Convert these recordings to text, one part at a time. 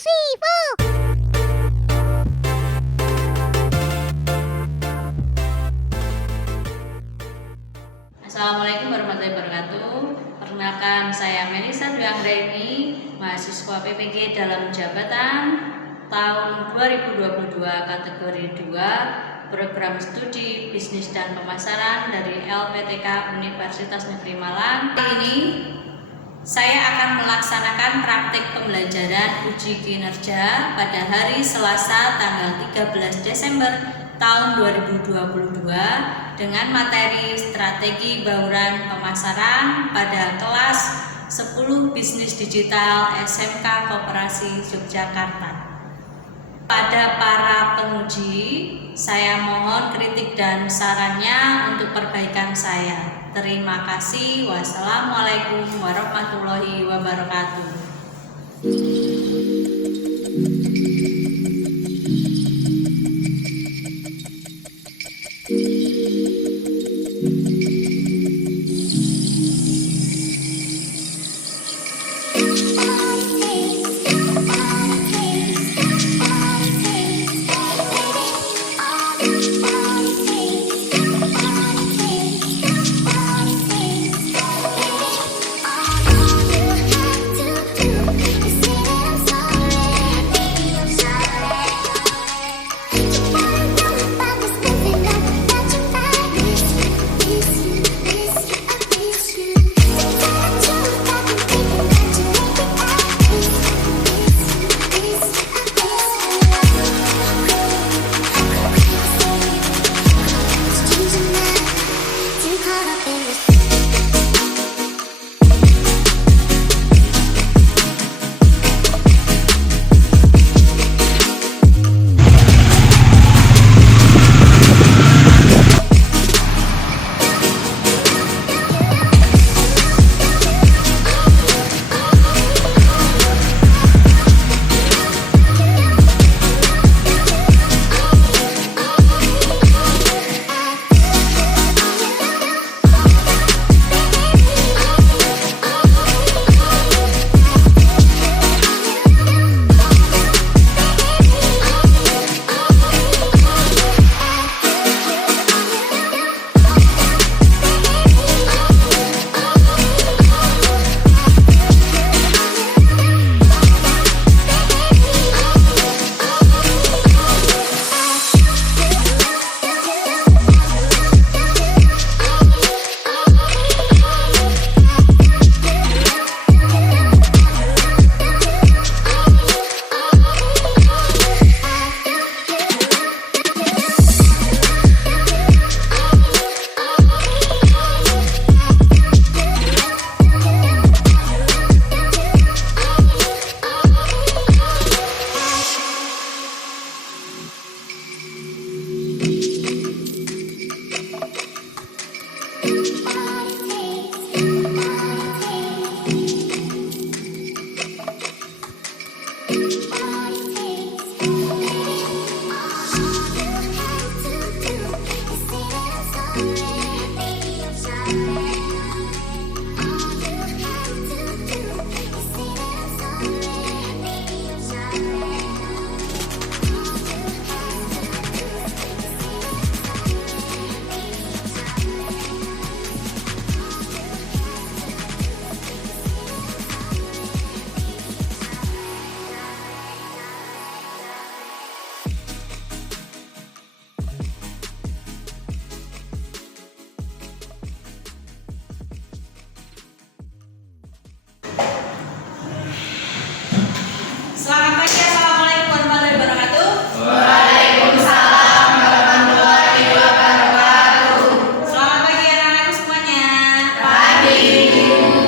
three, four. Assalamualaikum warahmatullahi wabarakatuh. Perkenalkan, saya Melisa Dwi Anggraini, mahasiswa PPG dalam jabatan tahun 2022 kategori 2 program studi bisnis dan pemasaran dari LPTK Universitas Negeri Malang. Kali ini saya akan melaksanakan praktik pembelajaran uji kinerja pada hari Selasa tanggal 13 Desember tahun 2022 dengan materi strategi bauran pemasaran pada kelas 10 Bisnis Digital SMK Koperasi Yogyakarta. Pada para penguji, saya mohon kritik dan sarannya untuk perbaikan saya. Terima kasih. Wassalamualaikum warahmatullahi wabarakatuh. Selamat pagi, assalamualaikum warahmatullahi wabarakatuh. Waalaikumsalam warahmatullahi wabarakatuh. Selamat pagi anak-anakku semuanya. Pagi.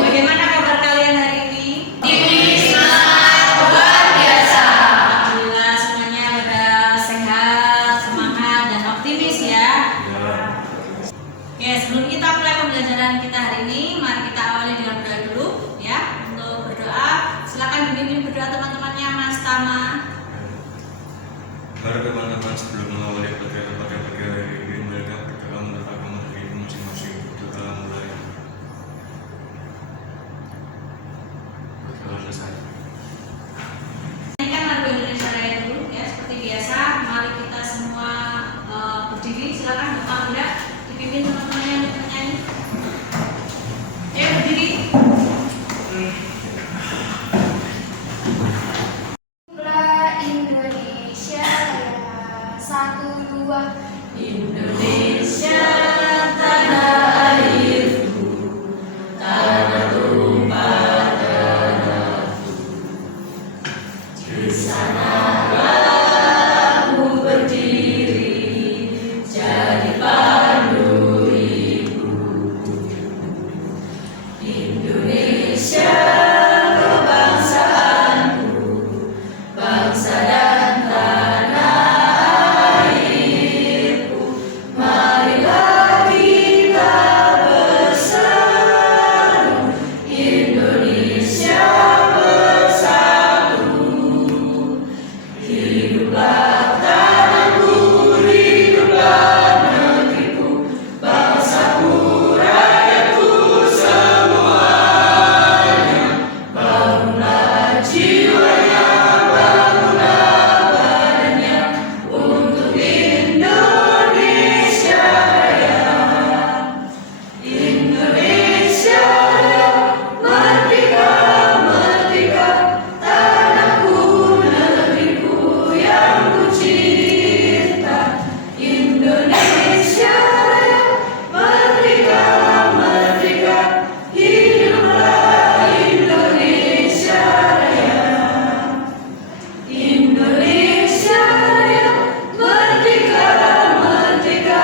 Bagaimana kabar kalian hari ini? Semangat luar biasa. Alhamdulillah semuanya udah sehat, semangat dan optimis ya. Oke, sebelum kita mulai pembelajaran kita hari ini, mari kita awali dengan berdoa dulu ya. Untuk berdoa, silakan dibimbing berdoa teman-temannya Mas Tama. Para teman-teman, sebelum mengawali pelajaran pada pagi hari ini, mereka berdoa menurut agama diri masing-masing. Berdoa mulai. Berdoa selesai. Naikkan Di sanalah aku berdiri, jadi pandu ibu. Indonesia kebangsaanku, bangsa dan tanah airku. Marilah kita bersatu, Indonesia bersatu. Hiduplah tanahku, hiduplah negeriku, bangsaku, rakyatku semuanya. Bangunlah jiwanya, bangunlah badannya untuk Indonesia Raya. Indonesia Raya, merdeka, merdeka, tanahku, negeriku yang ku cinta. Indonesia Raya, merdeka, merdeka, hiduplah Indonesia Raya. Indonesia Raya, merdeka, merdeka,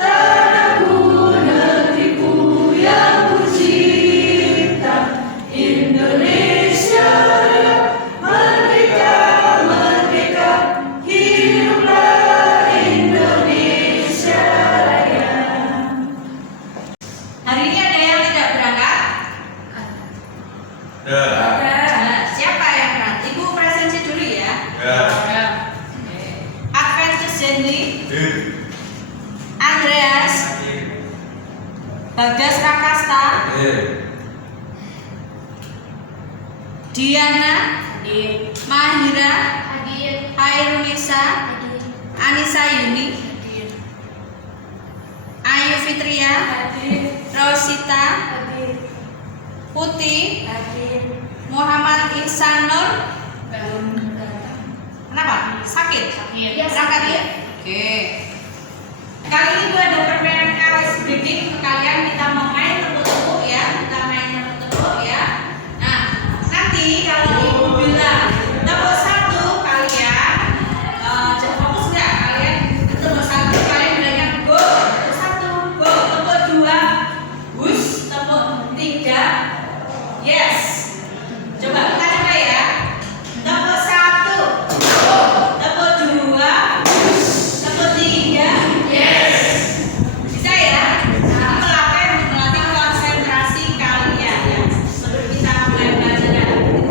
tanahku, negeriku yang ku cinta. Indonesia Raya, merdeka, merdeka, hiduplah Indonesia Raya. Hari ini ada yang tidak berangkat? Nah, siapa yang berangkat? Ibu presensi dulu ya. Adventus Jenny, Andreas, Bagas Rakasta, Diana, Mahira, Hairunisa, Anissa Yuni, Ayu Fitria, Rosita, Putih, Muhammad Ihsan Nur. Kenapa? Sakit? Berangkat ya? Oke. Kali ini gue ada permainan LS breaking untuk kalian. Kita mau main tepuk-tepuk ya. Kita main tepuk-tepuk ya. Nah, nanti kalau ibu bilang tepuk satu, kalian jangan fokus nggak? Kalian tepuk satu, kalian bilangnya go. Tepuk satu, go. Tepuk dua, bus. Tepuk tiga, yes. Coba kita coba ya. Tepuk satu, tepuk dua, tepuk tiga, yes. Bisa ya? Nah, melatih konsentrasi kalian ya. Sebelum kita mulai belajar, kita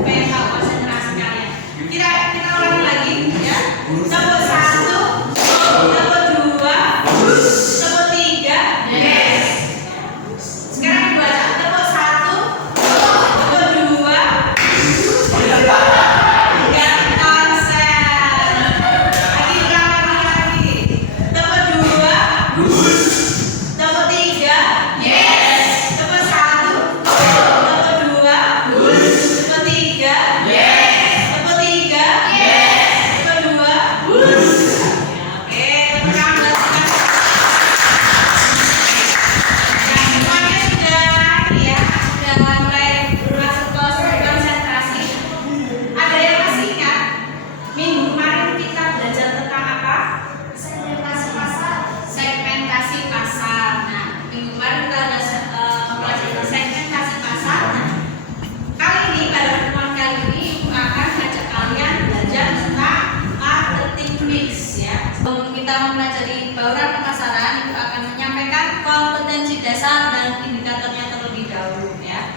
pengen tahu konsentrasi kalian. Kita ulangi lagi ya. Tepuk satu, tepuk dua, tepuk tiga, yes. Sekarang ibu baca. Tepuk satu, tepuk dua, nggak konsen. Lagi ulangi. Tepuk dua, tepuk tiga, yes. Tepuk satu, tepuk dua, tepuk tiga, yes. Tepuk tiga, yes. Tepuk dua, oke. Tepuk tangan buat kita. Nah, semuanya sudah mulai masuk ke konsentrasi. Ada yang masih ingat? Minggu kemarin kita belajar tentang apa? Segmentasi pasar. Segmentasi pasar. Nah, minggu kemarin kita ada mempelajari segmentasi pasar. Nah, kali ini pada pertemuan kali ini Ibu akan ngajak kalian belajar tentang marketing mix ya. Sebelum kita mempelajari bauran pemasaran, Ibu akan menyampaikan kompetensi dasar dan indikatornya terlebih dahulu ya.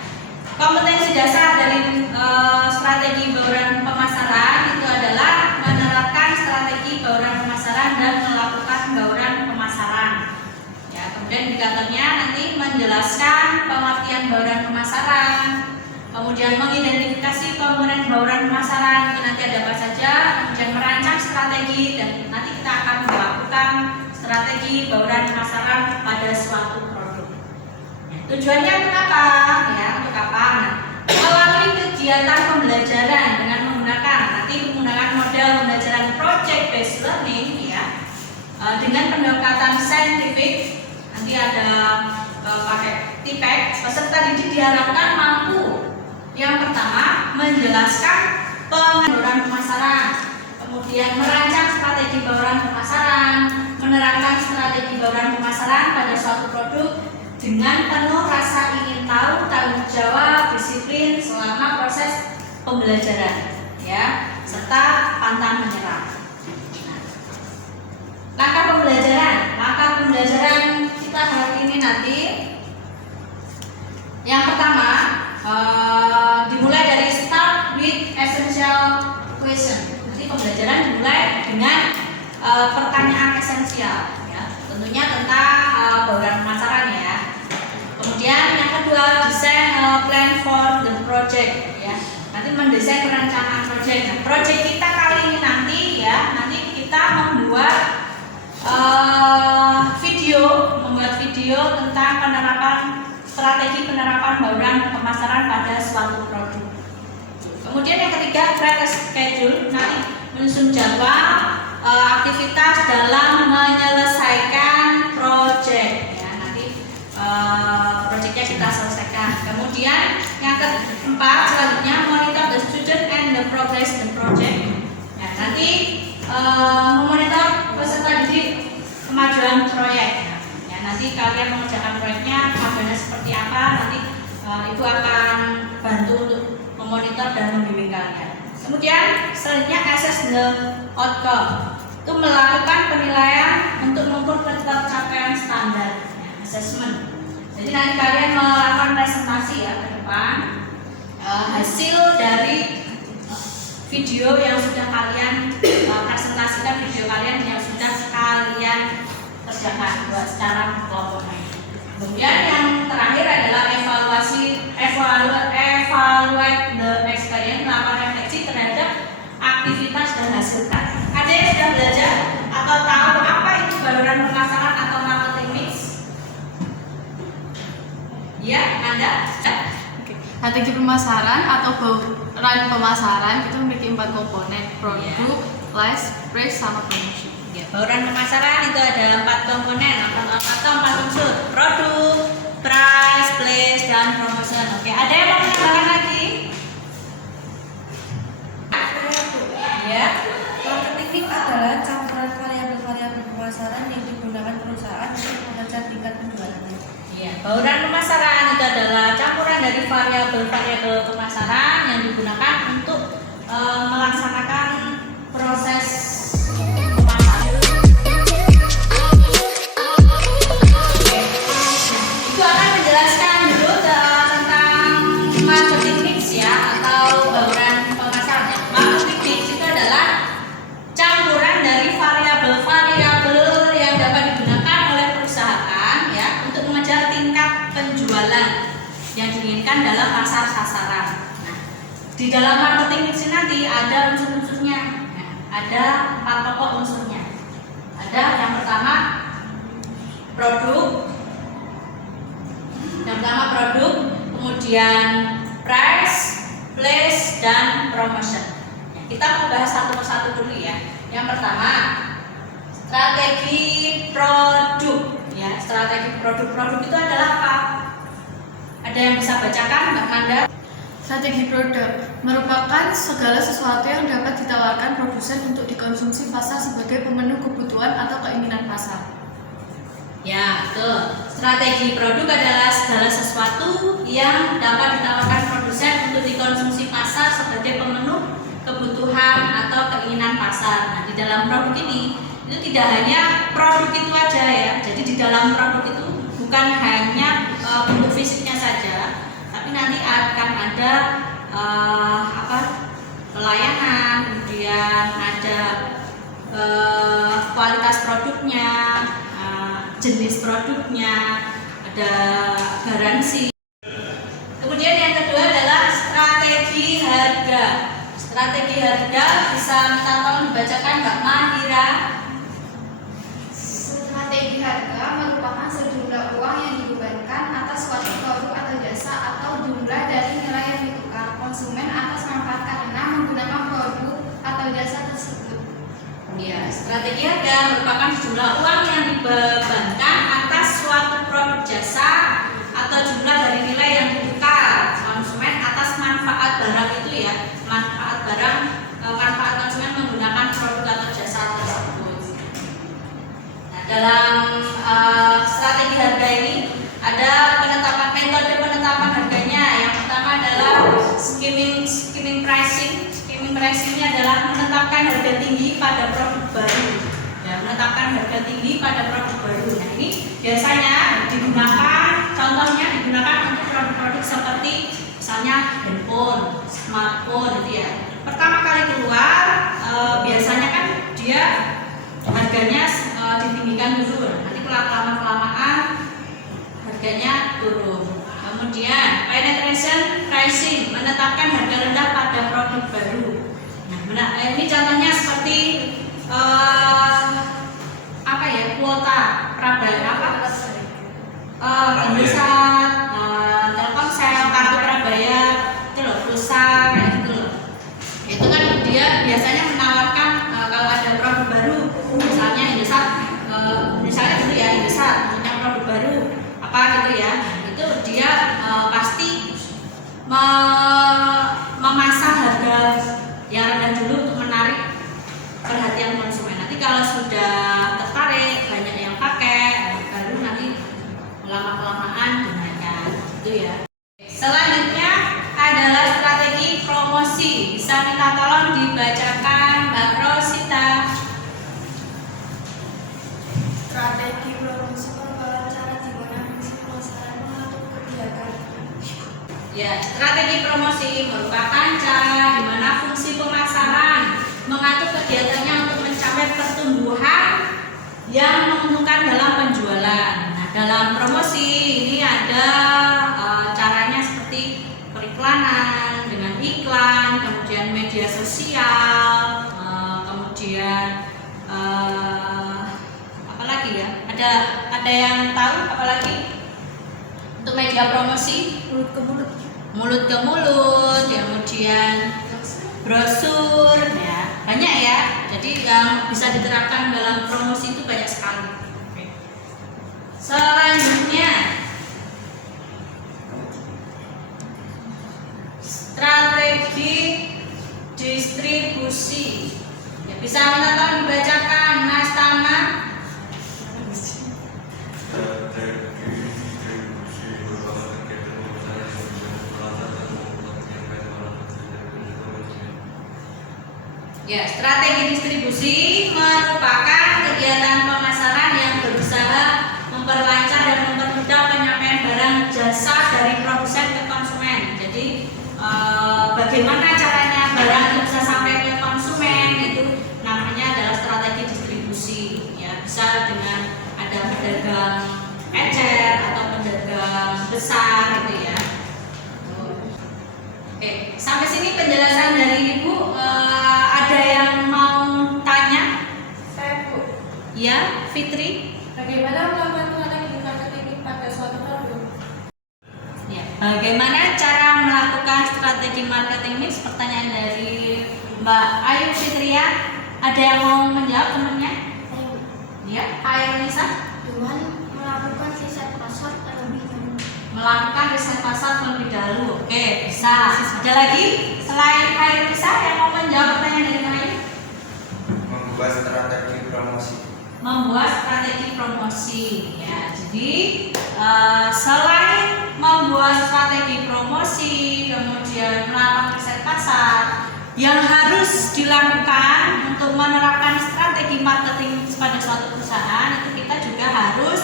Kompetensi dasar dari strategi bauran pemasaran itu adalah menerapkan strategi bauran pemasaran dan melakukan bauran pemasaran. Ya, kemudian indikatornya nanti menjelaskan pengertian bauran pemasaran, kemudian mengidentifikasi komponen bauran pemasaran itu nanti ada apa saja, kemudian merancang strategi dan nanti kita akan melakukan strategi bauran pemasaran pada suatu produk. Tujuannya untuk apa? Ya, untuk apa? Nah, melalui kegiatan pembelajaran dengan menggunakan model pembelajaran project based learning ya, dengan pendekatan saintifik. Nanti ada pakai TPEC. Peserta didik diharapkan mampu yang pertama menjelaskan pengelolaan pemasaran kemudian merancang strategi bauran pemasaran, menerapkan strategi bauran pemasaran pada suatu produk dengan penuh rasa ingin tahu, tanggung jawab, disiplin selama proses pembelajaran, ya, serta pantang menyerah. Langkah pembelajaran kita hari ini nanti. Yang pertama, dimulai dari start with essential question. Jadi pembelajaran dimulai dengan pertanyaan esensial, ya, tentunya tentang bauran pemasaran, ya. Kemudian yang kedua, design plan for the project, ya. Nanti mendesain perencanaan project. Nah, project kita kali ini nanti, ya, nanti kita membuat video tentang strategi penerapan bauran pemasaran pada suatu produk. Kemudian yang ketiga, create schedule, nanti menyusun jadwal aktivitas dalam menyelesaikan project, ya, nanti projectnya kita selesaikan. Kemudian yang keempat, selanjutnya monitor the student and the progress the project. Ya, nanti memonitor peserta didik kemajuan proyek. Ya, nanti kalian mengerjakan proyeknya, kemajuannya seperti apa, nanti ibu akan bantu untuk memonitor dan membimbing kalian. Kemudian selanjutnya assess the outcome, itu melakukan penilaian untuk mengukur pencapaian standar, ya, assessment. Jadi nanti kalian melakukan presentasi, ya, ke depan hasil dari video yang sudah kalian presentasikan, video kalian yang sudah kalian kerjakan buat secara kelompok. Kemudian yang terakhir adalah evaluate the experience, melakukan refleksi terhadap aktivitas dan hasil karya. Ada yang sudah belajar atau tahu apa itu bauran pemasaran atau marketing mix? Ya, Anda? Strategi pemasaran atau bauran pemasaran itu memiliki 4 komponen: produk, price, sama promotion. Ya, bauran pemasaran itu ada 4 komponen atau 4 unsur: produk, price, place, dan promotion. Oke, ada yang mau menambahkan lagi? Ya. Marketing mix adalah campuran variabel-variabel pemasaran yang digunakan perusahaan untuk mengejar tingkat penjualannya. Ya, bauran pemasaran itu adalah campuran dari variabel-variabel pemasaran yang digunakan untuk melaksanakan proses pemasaran. Itu akan menjelaskan dulu tentang marketing mix, ya, atau bauran pemasaran. Marketing mix itu adalah campuran dari variabel-variabel yang dapat digunakan oleh perusahaan, ya, untuk mengejar tingkat penjualan yang diinginkan dalam pasar sasaran. Nah, di dalam marketing mix nanti ada unsur-unsurnya. Nah, ada 4 pokok unsurnya. Ada yang pertama produk, kemudian price, place, dan promotion. Nah, kita mau bahas satu persatu dulu, ya. Yang pertama, strategi produk, ya. Strategi produk itu adalah apa? Ada yang bisa bacakan, Mbak Manda? Strategi produk merupakan segala sesuatu yang dapat ditawarkan produsen untuk dikonsumsi pasar sebagai pemenuh kebutuhan atau keinginan pasar. Ya, betul. Strategi produk adalah segala sesuatu yang dapat ditawarkan produsen untuk dikonsumsi pasar sebagai pemenuh kebutuhan atau keinginan pasar. Nah, di dalam produk ini itu tidak hanya produk itu aja, ya. Jadi di dalam produk itu bukan hanya bentuk fisiknya saja, tapi nanti akan ada pelayanan, kemudian ada kualitas produknya, jenis produknya, ada garansi. Kemudian yang kedua adalah strategi harga. Strategi harga bisa minta tolong dibacakan Mbak Mahira. Strategi harga merupakan sejumlah uang yang dibebankan atas suatu produk atau jasa atau jumlah dari nilai yang ditukar konsumen atas manfaat karena menggunakan produk atau jasa tersebut. Ya, strategi harga merupakan sejumlah uang yang dibebankan atas suatu produk jasa atau jumlah dari nilai yang ditukar konsumen atas manfaat barang itu, ya. Manfaat barang, manfaat konsumen menggunakan produk adalah menetapkan harga tinggi pada produk baru. Ya, menetapkan harga tinggi pada produk baru. Nah, ini biasanya digunakan, contohnya digunakan untuk produk-produk seperti misalnya handphone, smartphone gitu ya. Pertama kali keluar biasanya kan dia harganya ditinggikan dulu. Nanti kelamaan harganya turun. Kemudian penetration pricing, menetapkan harga rendah pada produk baru. Nah, ini contohnya seperti apa ya, kuota Prabaya, Indosat, Telkomsel, kartu Prabaya, itu loh, pulsa kayak gitu loh. Itu kan dia biasanya menawarkan kalau ada produk baru, misalnya Indosat, misalnya dulu ya Indosat punya produk baru apa gitu ya, itu dia pasti memasang harga yang rendah dulu untuk menarik perhatian konsumen. Nanti kalau sudah tertarik, banyak yang pakai, baru nanti lama-kelamaan dinaikkan, gitu ya. Selanjutnya adalah strategi promosi. Bisa minta tolong dibacakan Mbak Rosita. Strategi promosi merupakan cara di mana fungsi pemasaran mengatur kegiatan. Ya, strategi promosi merupakan cara di mana fungsi pemasaran mengatur kegiatannya untuk mencapai pertumbuhan yang menguntungkan dalam penjualan. Nah, dalam promosi ini ada caranya seperti periklanan dengan iklan, kemudian media sosial, kemudian apa lagi ya? Ada yang tahu apa lagi untuk media promosi? Mulut ke mulut, kemudian brosur, ya banyak ya. Jadi yang bisa diterapkan dalam promosi itu banyak sekali. Oke. Selanjutnya strategi distribusi. Ya, bisa minta tolong dibacakan Mas Tama. Ya, strategi distribusi merupakan kegiatan pemasaran yang berusaha memperlancar dan mempermudah penyampaian barang jasa dari produsen ke konsumen. Jadi bagaimana caranya barang itu bisa sampai ke konsumen, itu namanya adalah strategi distribusi. Ya, bisa dengan ada pedagang ecer atau pedagang besar gitu ya. Oke, sampai sini penjelasan dari Ibu. Ada yang mau tanya? Saya Bu, Ya, Fitri. bagaimana melakukan strategi marketing pada suatu produk? Ya, bagaimana cara melakukan strategi marketing mix? Pertanyaan dari Mbak Ayu Fitria. Ada yang mau menjawab temannya? Ya, Ayu Nisa. Dengan melakukan riset pasar terlebih dahulu. Melakukan riset pasar terlebih dahulu. Oke, bisa. Ada lagi selain Ayu Nisa yang mau menjawab pertanyaan dari Mbak Ayu? Membuat strategi promosi. Membuat strategi promosi. Ya, jadi selain membuat strategi promosi, kemudian melakukan riset pasar, yang harus dilakukan untuk menerapkan strategi marketing pada suatu perusahaan, itu kita juga harus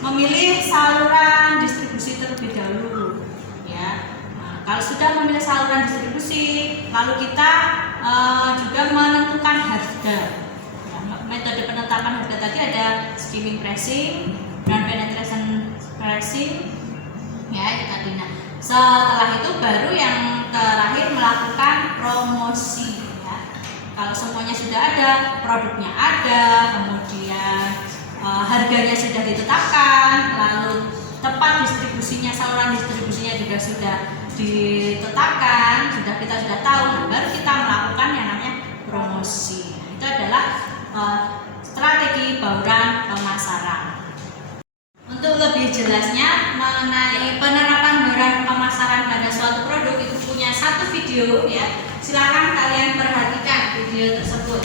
memilih saluran distribusi terlebih dahulu. Ya, nah, kalau sudah memilih saluran distribusi, lalu kita juga menentukan harga. Ya, metode penetapan harga tadi ada skimming pricing dan penetration pricing. Ya, itu tadi. Nah, setelah itu baru yang terakhir melakukan promosi. Ya. Kalau semuanya sudah ada, produknya ada, kemudian harganya sudah ditetapkan, lalu tempat distribusinya, saluran distribusinya juga sudah ditetapkan, kita sudah tahu, nah, baru kita melakukan yang namanya promosi. Nah, itu adalah strategi bauran pemasaran. Untuk lebih jelasnya mengenai penerapan bauran pemasaran pada suatu produk, itu punya satu video ya. Silakan kalian perhatikan video tersebut.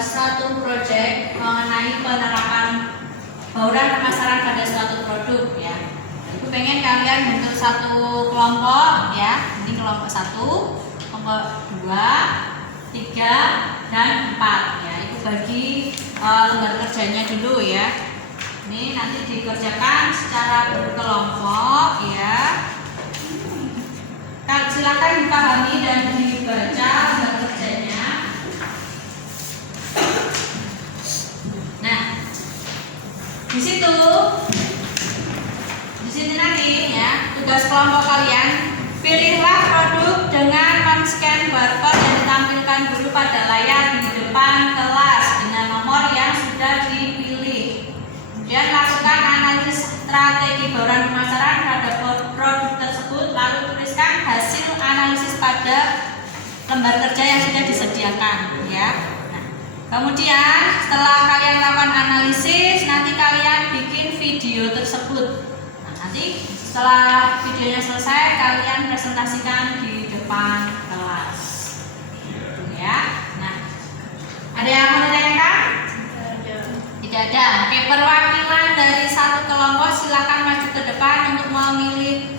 satu proyek mengenai penerapan bauran pemasaran pada suatu produk ya. Aku pengen kalian bentuk satu kelompok ya. Ini kelompok 1, kelompok 2, 3, dan 4 ya. Itu bagi lembar kerjanya dulu ya. Ini nanti dikerjakan secara berkelompok ya. Silakan dipahami dan dibaca lembar kerjanya. Nah, di sini nanti ya tugas kelompok kalian, pilihlah produk dengan men-scan barcode yang ditampilkan dulu pada layar di depan kelas dengan nomor yang sudah dipilih. Kemudian lakukan analisis strategi bauran pemasaran terhadap produk tersebut, lalu tuliskan hasil analisis pada lembar kerja yang sudah disediakan ya. Nah, kemudian setelah kalian lakukan analisis, nanti kalian bikin video tersebut. Nah, nanti setelah videonya selesai, kalian presentasikan di depan kelas ya. Nah, ada yang mau ditanyakan? Tidak ada. Oke, perwakilan dari satu kelompok silakan maju ke depan untuk memilih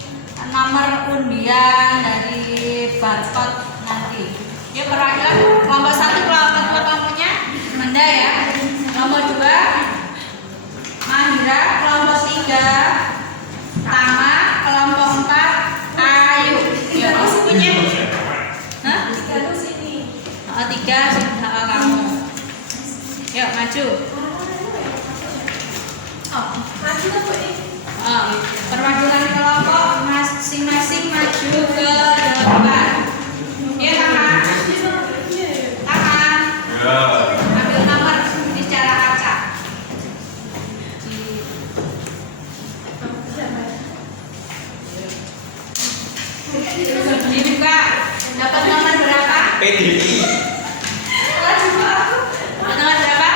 nomor undian dari barcode nanti. Oke, perwakilan kelompok 1, kelompok kelompoknya Manda ya. Kelompok 2 Mahira, kelompok 3 Tama, kelompok 4 Ayu. Ya, masih punya? Hah? 3 sini. Oh, 3 kamu. Yuk, maju. Perwakilan kelompok masing-masing maju ke depan. Ya, tangan. Ambil nomor bicara acak. Dibuka. Dapat nomor berapa? PDI. Nomor berapa?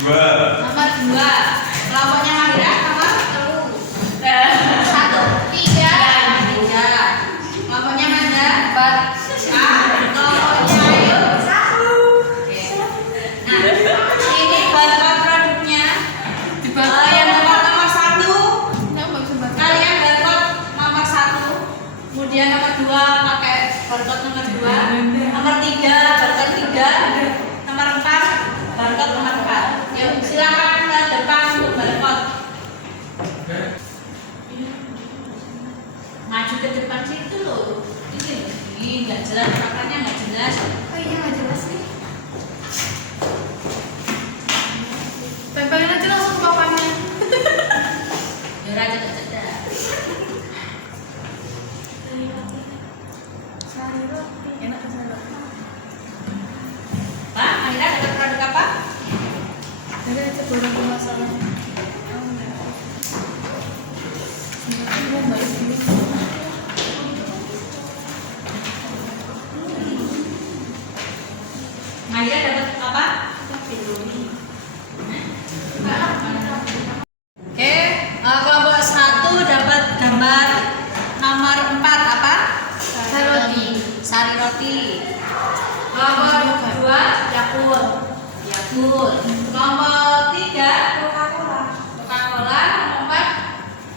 2. Nomor 2. Kelompoknya Mahira nomor 1. 3. Kelompoknya Manda 4. Kelompoknya Ayu 1. Oke. Nah, ini barcode produknya. Yang nomor 1 kalian barcode nomor 1. Kemudian nomor 2 pakai barcode nomor 2. Nomor 3 barcode 3. Nomor 4 barcode nomor 4. Yuk, silakan ke depan untuk barcode. Maju ke depan situ loh. Ini nggak jelas, makanya nggak jelas. Oh iya, nggak jelas nih. Tempelin aja langsung ke papannya. Biar aja cerdas. Enak kan saya. Pak, Mahira dapat produk apa? Jadi aja bauran pemasaran. Mahira dapat apa? Oke, kelompok 1 dapat gambar nomor 4 apa? Sari roti. Kelompok 2 Yakult. Kelompok 3 Coca-Cola. Kelompok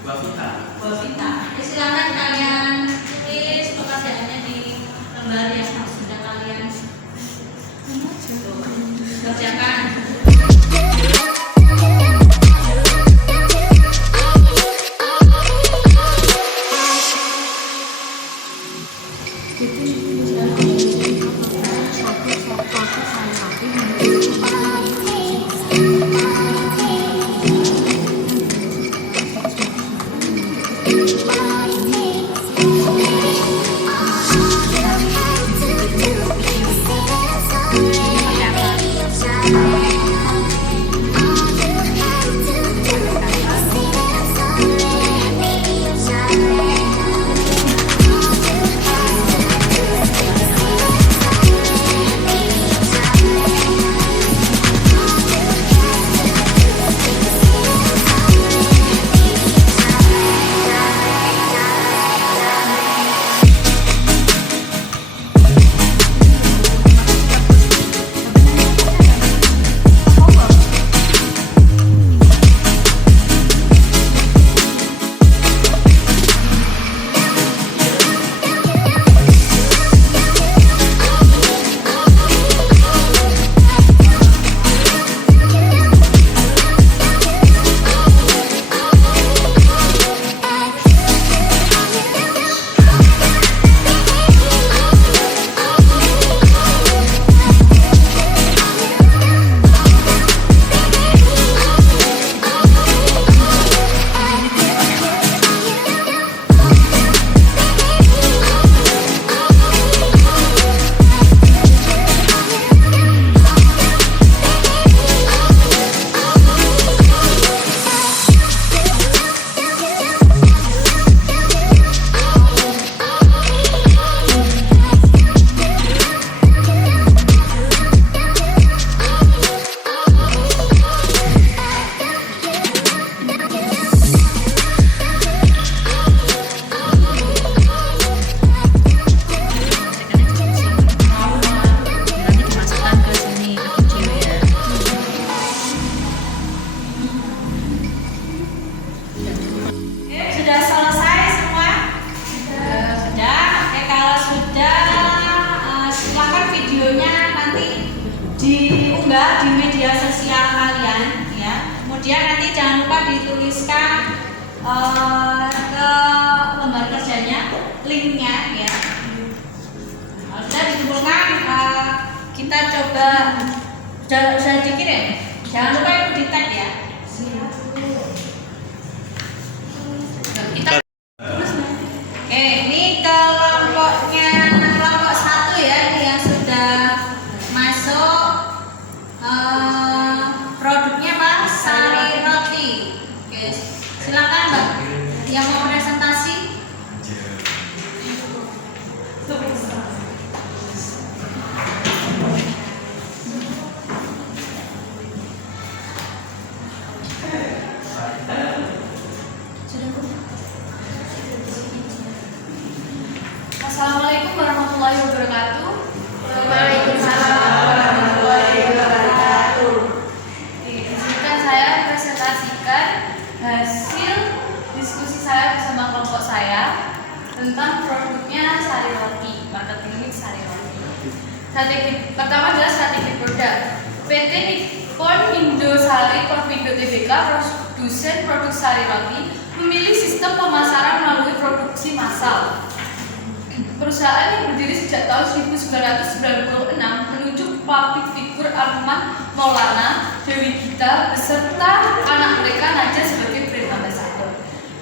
4 Buah Vita. Silakan kalian tulis pekerjaannya di lembar yang sudah kalian kerjakan. ke lembar kerjanya, linknya ya. Kalau sudah dikumpulkan, kita coba sudah dikirim. Jangan lupa itu di tag ya. Kita Oke, ini kelompoknya kelompok 1 ya, ini yang sudah masuk produknya apa? Sari roti. Oke, silakan Mbak yang mau presentasi. Assalamualaikum warahmatullahi wabarakatuh. Waalaikumsalam warahmatullahi wabarakatuh. Izinkan saya presentasikan hasil diskusi saya bersama kelompok saya tentang produknya sari roti, marketing mix sari roti. Strategi pertama adalah strategi produk. PT Nippon Indosari Korpindo Tbk, produsen produk sari roti, memilih sistem pemasaran melalui produksi massal. Perusahaan yang berdiri sejak tahun 1996 menunjuk public figure Arman Maulana, Dewi Gita, beserta anak mereka Naja sebagai brand ambassador.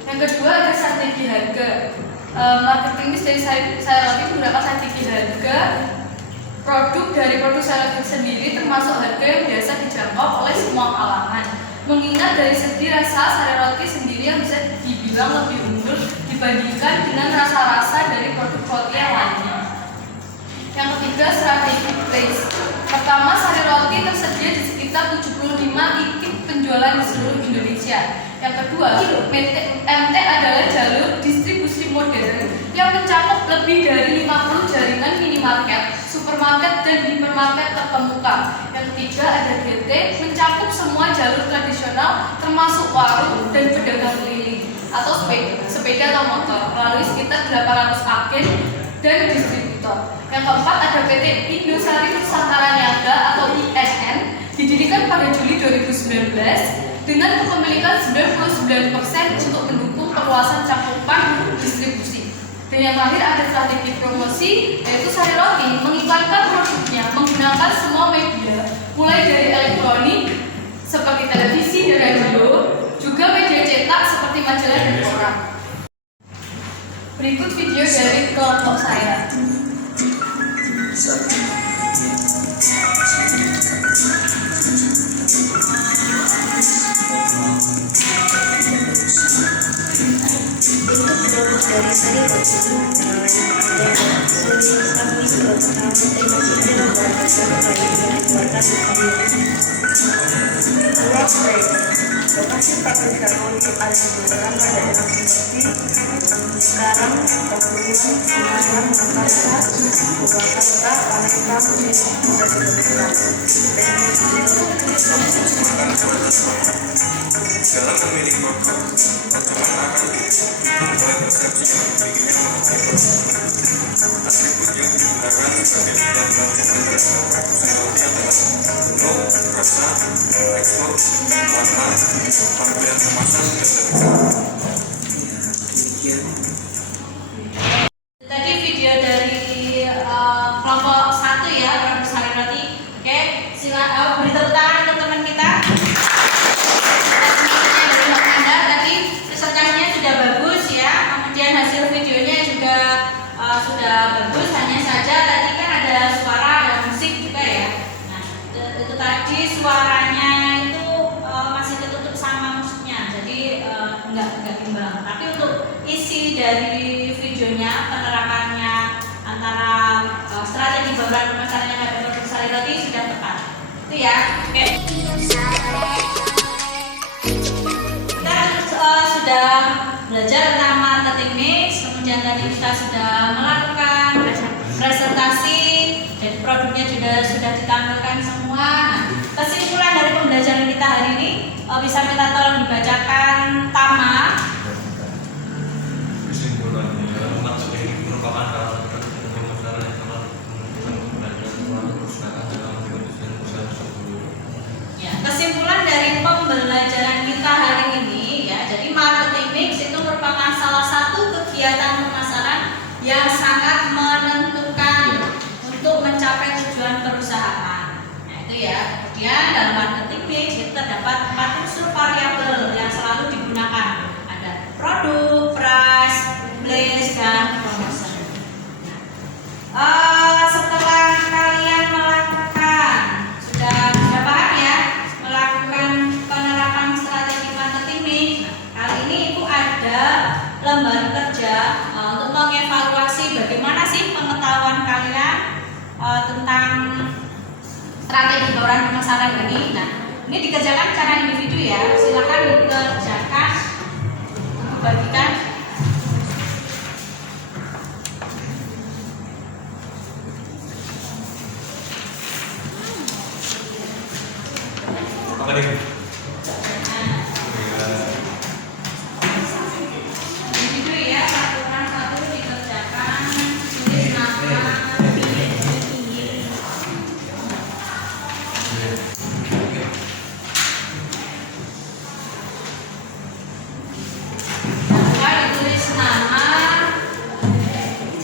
Yang kedua ada strategi harga. Marketing mix dari sari roti menggunakan strategi harga produk dari produk sari roti sendiri, termasuk harga yang biasa dijangkau oleh semua kalangan. Mengingat dari segi rasa, sari roti sendiri yang bisa dibilang lebih unggul dibandingkan dengan rasa-rasa dari produk roti yang lainnya. Yang ketiga, strategi place. Pertama, sari roti tersedia di sekitar 75 titik penjualan di seluruh Indonesia. Yang kedua, MT adalah jalur distribusi modern yang mencakup lebih dari 50 jaringan minimarket, supermarket, dan hipermarket terkemuka. Yang ketiga ada GT, mencakup semua jalur tradisional termasuk warung dan pedagang keliling atau sepeda atau motor melalui sekitar 800 agen dan distributor. Yang keempat ada PT Indosari Nusantara Niaga atau INN, didirikan pada Juli 2019 dengan kepemilikan 99% untuk mendukung perluasan cakupan distribusi. Dan yang terakhir ada strategi promosi, yaitu sari roti mengiklankan produknya menggunakan semua media, mulai dari elektronik seperti televisi dan radio, juga media cetak seperti majalah dan koran. Berikut video dari kelompok saya. Dari sari lokasi pabrik roti ada di Belanda daerah seperti Sekarang, Pegunungan, Semarang, Makassar, Purwakarta, Palembang, dan Jakarta. Dalam memilih produk, teman-teman akan memulai persepsi yang tingginya atribut yang digunakan sebagai pilihan melakukan rasa produksi roti adalah bentuk, rasa, tekstur, warna, tampilan kemasan, dan Tadi video dari kelompok 1 ya, produk sari roti. Oke, silakan beri tepuk tangan untuk teman kita. Dari Anda tadi presentasinya sudah bagus ya, kemudian hasil videonya juga sudah bagus. Hanya saja tadi kan ada suara dan musik juga ya. Nah, itu tadi suaranya itu masih ketutup sama musiknya, jadi enggak imbang. Tapi untuk isi dari videonya, penerapannya antara strategi pemasaran pemasarannya pada produk sari roti sudah tepat. Itu ya. Oke. Kita sudah belajar tentang marketing mix, kemudian tadi kita sudah melakukan presentasi dan produknya juga sudah ditampilkan semua. Nah, kesimpulan dari pembelajaran kita hari ini bisa minta tolong dibacakan Tama. kesimpulannya, maksud ini merupakan salah satu pemasaran yang telah menentukan keberhasilan suatu perusahaan dalam mendesain usaha tersebut. Ya, kesimpulan dari pembelajaran kita hari ini ya, jadi marketing mix yang sangat menentukan untuk mencapai tujuan perusahaan. Nah itu ya. Kemudian dalam marketing mix itu terdapat 4 unsur variabel yang selalu digunakan. Ada produk, price, place, dan promotion. Setelah kalian melakukan sudah paham ya melakukan penerapan strategi marketing mix. Kali ini Ibu ada lembar kerja untuk mengevaluasi bagaimana sih pengetahuan kalian tentang strategi bauran pemasaran ini. Nah, ini dikerjakan secara individu ya. Silakan dikerjakan, dibagikan. Apa nih? Individu ya, satu dikerjakan. Tulis nama. Ditulis nama.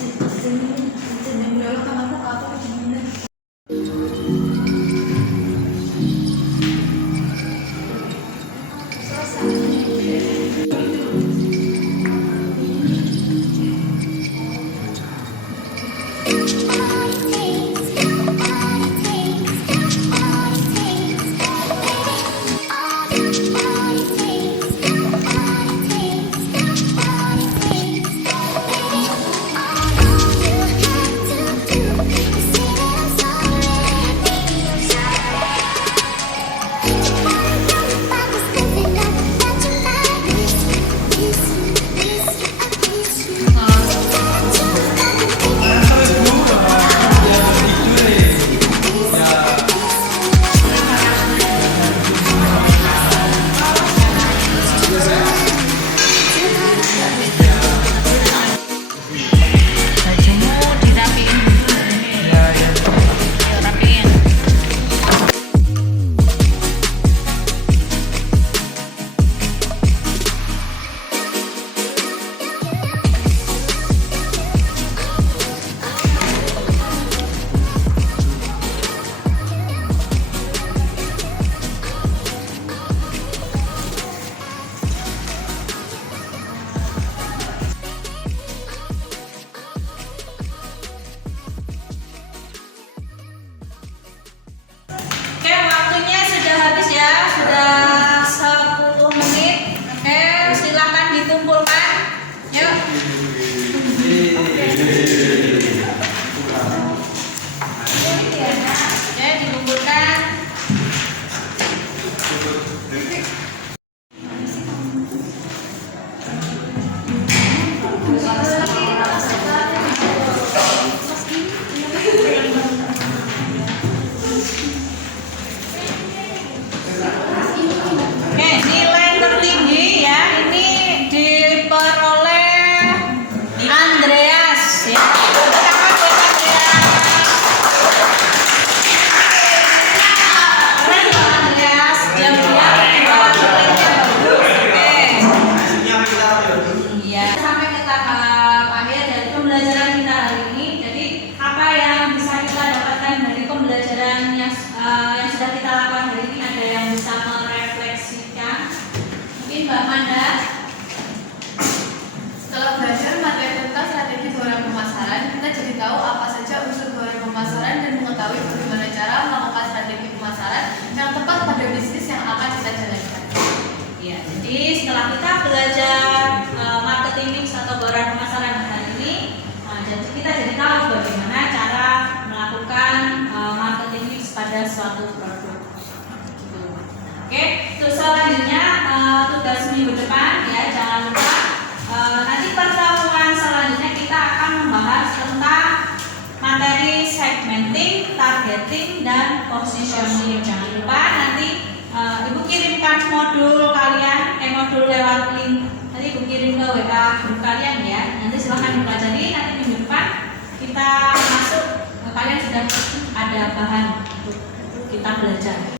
Oke, waktunya sudah habis ya, sudah 10 menit. Oke, silakan dikumpulkan. Yuk. Oke, dikumpulkan. Oke, nilai tertinggi ya ini diperoleh Andreas ya. Pertama buat Andreas. Diam-diam iya. Sampai ke tahap akhir dari pembelajaran kita hari ini. Jadi apa yang bisa kita dapatkan dari pembelajaran yang sudah kita lakukan hari ini, ada yang bisa merefleksikan? Mungkin Mbak Manda. Setelah belajar materi tentang strategi bauran pemasaran, kita jadi tahu apa saja unsur bauran pemasaran dan mengetahui bagaimana cara melakukan strategi pemasaran yang tepat pada bisnis yang akan kita jalankan. Ya, jadi setelah kita belajar marketing mix atau bauran pemasaran hari ini, jadi kita jadi tahu bagaimana cara melakukan marketing mix pada suatu produk. Gitu. Oke, terus selanjutnya tugas minggu depan ya, jangan lupa nanti pertemuan selanjutnya kita akan membahas tentang materi segmenting, targeting, dan positioning. Jangan lupa nanti Ibu kirimkan modul kalian, modul lewat link. Nanti Ibu kirim ke WA grup kalian ya. Nanti silahkan dipelajari. Nanti minggu depan kita masuk, kalian sudah ada bahan untuk kita belajar.